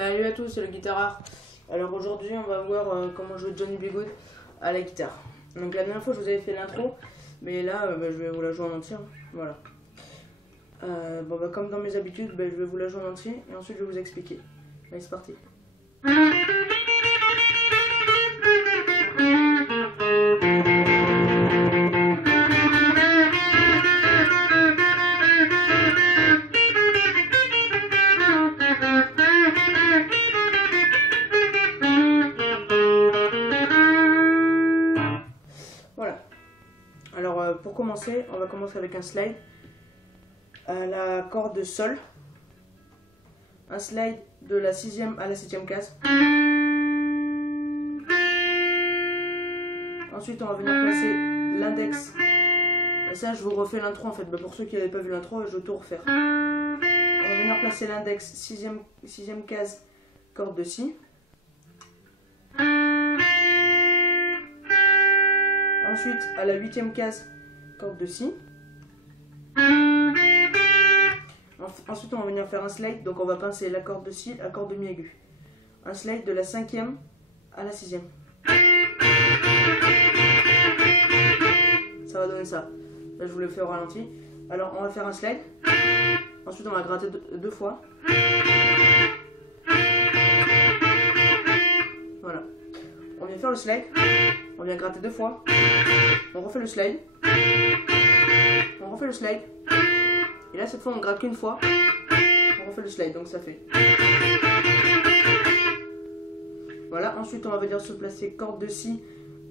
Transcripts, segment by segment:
Salut à tous, c'est le guitarard. Alors aujourd'hui on va voir comment jouer Johnny B. Goode à la guitare. Donc la dernière fois je vous avais fait l'intro, mais là je vais vous la jouer en entier. Voilà. Comme dans mes habitudes, je vais vous la jouer en entier et ensuite je vais vous expliquer. Allez, c'est parti. Voilà. Alors pour commencer, on va commencer avec un slide à la corde de sol, un slide de la 6e à la 7e case. Ensuite on va venir placer l'index. Et ça je vous refais l'intro en fait, pour ceux qui n'avaient pas vu l'intro, je vais tout refaire. On va venir placer l'index 6e case, corde de si. Ensuite à la 8e case, corde de si. Ensuite on va venir faire un slide, donc on va pincer la corde de si, la corde de mi aigu. Un slide de la 5e à la 6e. Ça va donner ça. Là je vous le fais au ralenti. Alors on va faire un slide. Ensuite on va gratter deux fois. Voilà. On vient faire le slide. On vient gratter deux fois. On refait le slide. On refait le slide. Et là cette fois on gratte qu'une fois. On refait le slide, donc ça fait. Voilà, ensuite on va venir se placer corde de si,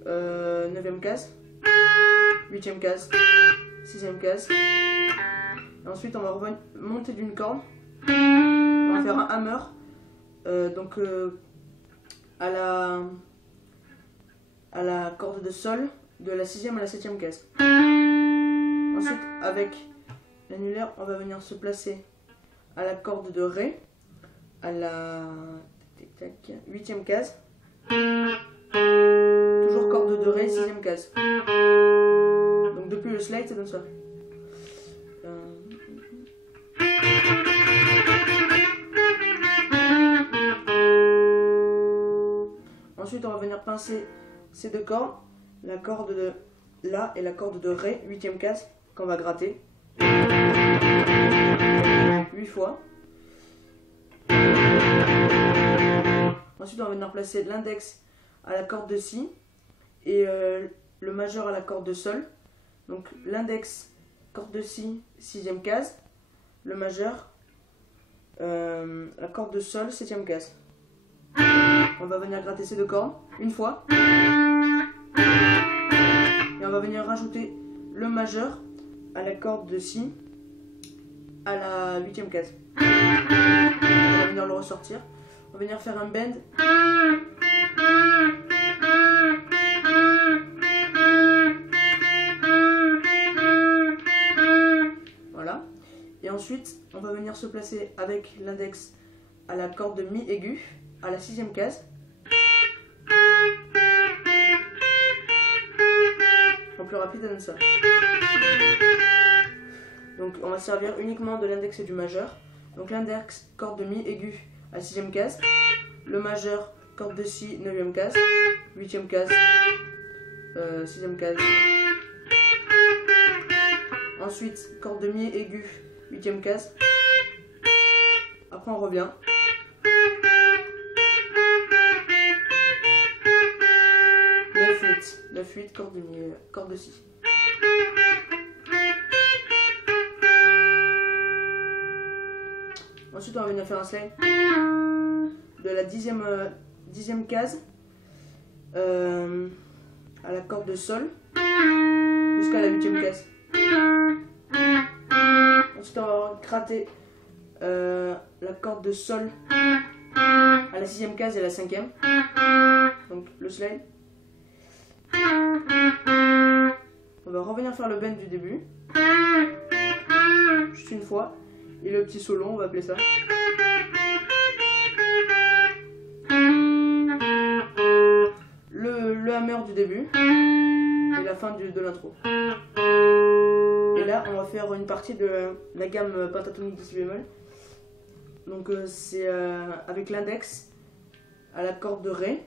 9e case, 8e case, 6e case. Et ensuite on va monter d'une corde. On va faire un hammer. À la corde de sol de la 6e à la 7e case. Ensuite avec l'annulaire on va venir se placer à la corde de ré à la 8e case. Toujours corde de ré, 6e case. Donc depuis le slide ça donne ça. Ensuite on va venir pincer ces deux cordes, la corde de la et la corde de ré, 8e case, qu'on va gratter 8 fois. Ensuite on va venir placer l'index à la corde de si et le majeur à la corde de sol. Donc l'index, corde de si, 6e case, le majeur, la corde de sol, 7e case. On va venir gratter ces deux cordes une fois. Et on va venir rajouter le majeur à la corde de si à la 8e case. On va venir le ressortir. On va venir faire un bend. Voilà. Et ensuite, on va venir se placer avec l'index à la corde de mi aigu à la 6e case. En plus rapide, ça donne ça. Donc on va servir uniquement de l'index et du majeur. Donc l'index, corde de mi aigu à 6e case. Le majeur, corde de si, 9e case. 8e case. 6e case. Ensuite, corde de mi aigu, 8e case. Après on revient. La fuite, corde de si. Ensuite on va venir faire un slide de la 10e case à la corde de sol jusqu'à la 8e case. Ensuite on va gratter la corde de sol à la 6e case et la 5e. Donc le slide. On va revenir faire le bend du début. Juste une fois. Et le petit solo, on va appeler ça. Le hammer du début. Et la fin de l'intro. Et là, on va faire une partie de la gamme pentatonique de si bémol. Donc c'est avec l'index à la corde de Ré,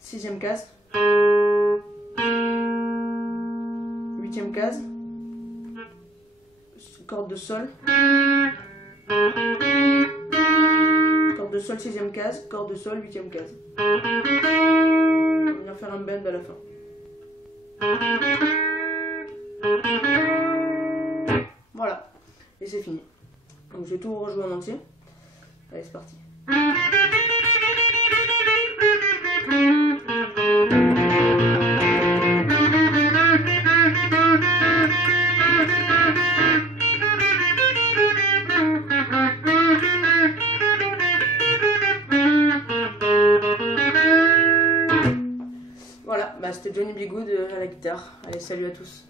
6e case, 8e case, corde de Sol, corde de Sol 6e case, corde de Sol 8e case. On va venir faire un bend à la fin. Voilà, et c'est fini. Donc je vais tout rejouer en entier. Allez, c'est parti. Voilà, bah, c'était Johnny B. Goode à la guitare. Allez, salut à tous.